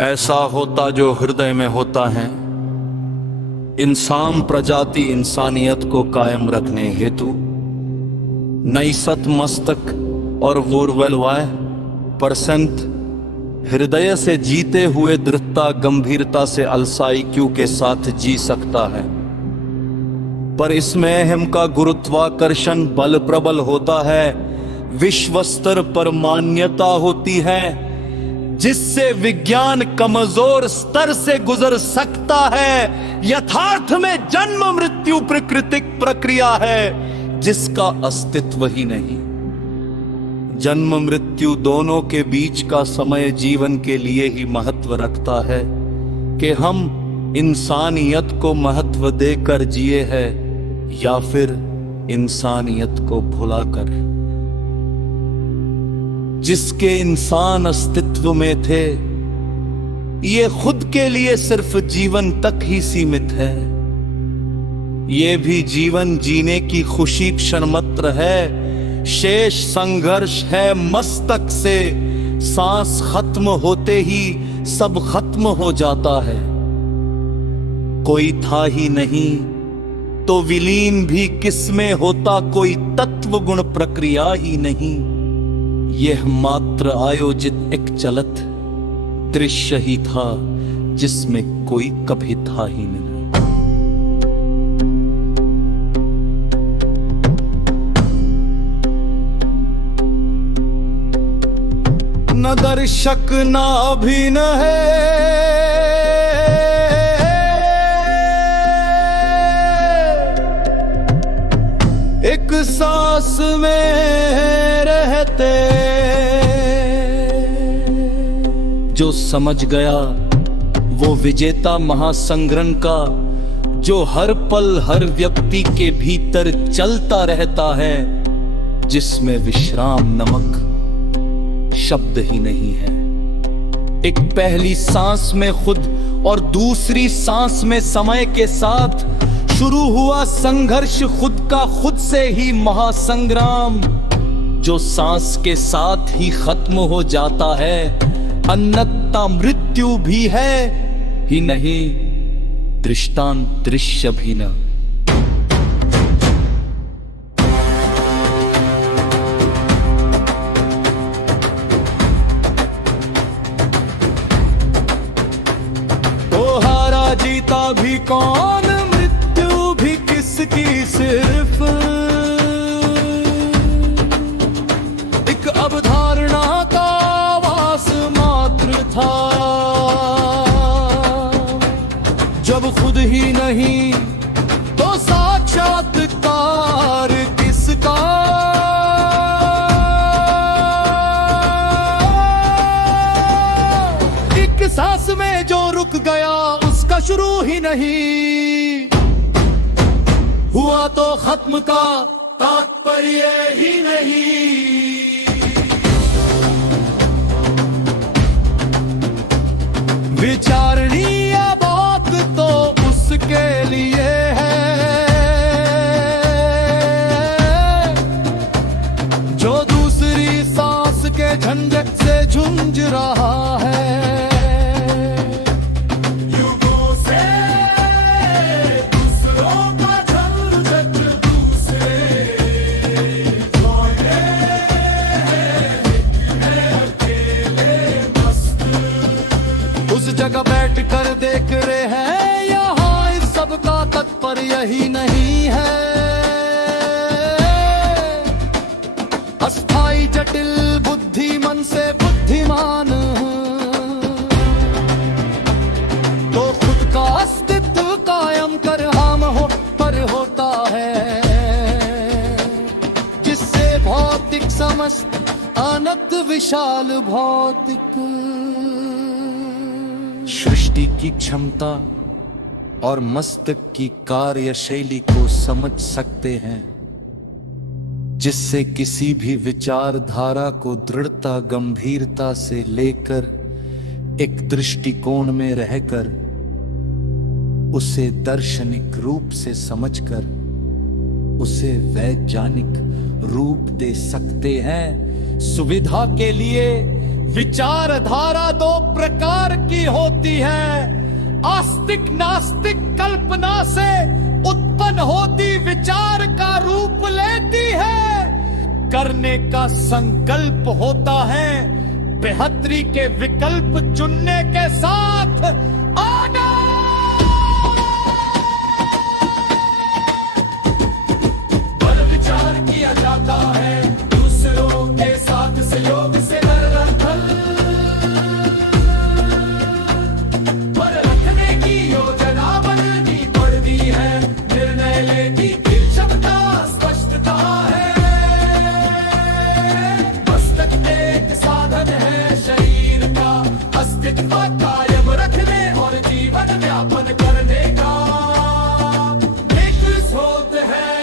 ऐसा होता जो हृदय में होता है। इंसान प्रजाति इंसानियत को कायम रखने हेतु नई सत मस्तक और वोरवेलवाय परसेंट हृदय से जीते हुए दृढ़ता गंभीरता से अलसाई क्यू के साथ जी सकता है। पर इसमें अहम का गुरुत्वाकर्षण बल प्रबल होता है, विश्व स्तर पर मान्यता होती है, जिससे विज्ञान कमजोर स्तर से गुजर सकता है। यथार्थ में जन्म मृत्यु प्राकृतिक प्रक्रिया है जिसका अस्तित्व ही नहीं। जन्म मृत्यु दोनों के बीच का समय जीवन के लिए ही महत्व रखता है कि हम इंसानियत को महत्व देकर जिए हैं या फिर इंसानियत को भुलाकर। जिसके इंसान अस्तित्व में थे ये खुद के लिए सिर्फ जीवन तक ही सीमित है। ये भी जीवन जीने की खुशी क्षणमात्र है, शेष संघर्ष है मस्तक से। सांस खत्म होते ही सब खत्म हो जाता है। कोई था ही नहीं तो विलीन भी किसमें होता, कोई तत्व गुण प्रक्रिया ही नहीं। यह मात्र आयोजित एक चलत दृश्य ही था जिसमें कोई कभी था ही नहीं। न दर्शक न अभिनय है, एक सांस में रहते। जो समझ गया वो विजेता महासंग्रहण का, जो हर पल हर व्यक्ति के भीतर चलता रहता है, जिसमें विश्राम नमक शब्द ही नहीं है। एक पहली सांस में खुद और दूसरी सांस में समय के साथ शुरू हुआ संघर्ष, खुद का खुद से ही महासंग्राम, जो सांस के साथ ही खत्म हो जाता है। अन्नता मृत्यु भी है ही नहीं, दृष्टांत दृश्य भी न। तो हारा जीता भी कौन, मृत्यु भी किसकी, सिर्फ एक अवधारणा का वास मात्र था। जब खुद ही नहीं तो साक्षात्कार किसका। एक सांस में जो रुक गया उसका शुरू ही नहीं हुआ, तो खत्म का तात्पर्य ही नहीं। विचारणीय बात तो उसके लिए है जो दूसरी सांस के झंझट से झुंझ रहा है। जगह बैठ कर देख रहे हैं यहाँ, इस सब का तात्पर्य यही नहीं है। अस्थाई जटिल बुद्धि मन से बुद्धिमान, तो खुद का अस्तित्व कायम कर हम हो पर होता है, जिससे भौतिक समस्त अनंत विशाल भौतिक सृष्टि की क्षमता और मस्तक की कार्यशैली को समझ सकते हैं, जिससे किसी भी विचारधारा को दृढ़ता गंभीरता से लेकर एक दृष्टिकोण में रहकर उसे दार्शनिक रूप से समझकर उसे वैज्ञानिक रूप दे सकते हैं। सुविधा के लिए विचारधारा दो प्रकार की होती है, आस्तिक नास्तिक कल्पना से उत्पन्न होती विचार का रूप लेती है। करने का संकल्प होता है, बेहतरी के विकल्प चुनने के साथ आना। पर विचार किया जाता है दूसरों के साथ सहयोग से दरअसल, पर रखने की योजना बननी पड़ती है, निर्णय लेने की क्षमता स्पष्टता है। मस्तक एक साधन है शरीर का अस्तित्व कायम रखने और जीवन व्यापन करने का। एक स्रोत है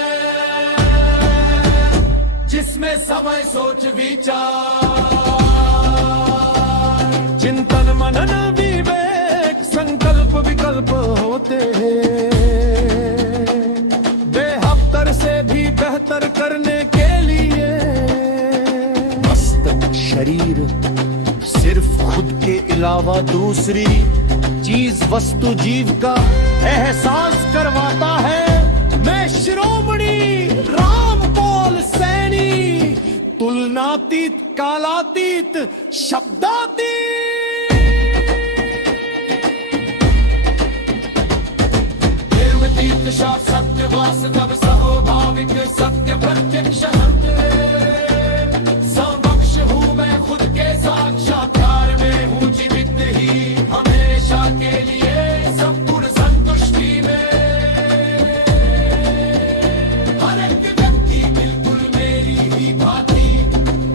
जिसमें समय सोच विचार, चिंतन मनन विवेक संकल्प विकल्प होते हैं, बेहतर से भी बेहतर करने के लिए। मस्तक शरीर सिर्फ खुद के अलावा दूसरी चीज वस्तु जीव का एहसास करवाता है। मैं शिरोमणि राम बोल सैनी, तुलनातीत कालातीत शब्दातीत। निर्मतीत सत्य वास्तव स्वाभाविक सत्य प्रत्यक्ष समक्ष हूँ मैं खुद के साक्षात्कार में हूँ जीवित ही हमेशा के लिए संपूर्ण संतुष्टि में। हर एक व्यक्ति बिल्कुल मेरी ही भांति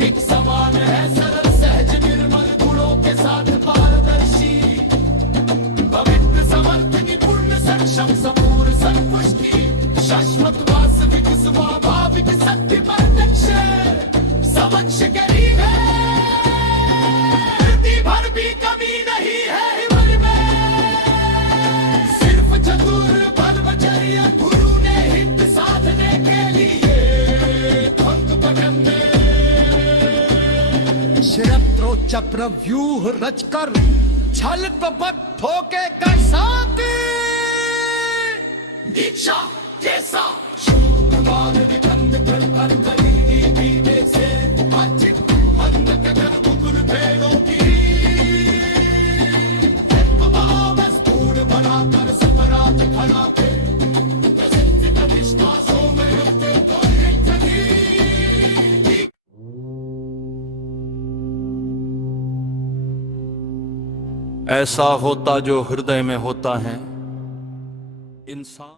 एक समान है, सरल सहज निर्मल गुणों के साथ पारदर्शी, पवित्र समर्थ निपुण सक्षम संपूर्ण संतुष्टि, शाश्वत वास्तविक स्वाभाविक सत्य प्रत्यक्ष समक्ष गरीब है, धरती भर भी कमी नहीं है हिमर में। सिर्फ चतुर ब्रह्मचर्य गुरु ने हित साधने के लिए भक्त भजन में शरत्रोच्च प्रव्यूह रचकर छल कपट ठोके का साथ दीक्षा जैसा शुद्धवाद निबंध कर कर गरीबी पीने से वाचित अंध कर मुकुर भेड़ों की मजबूर बनाकर सपराध खड़ा के प्रसिद्ध विश्वासों में रखते तो ऐसा होता जो हृदय में होता है इंसान।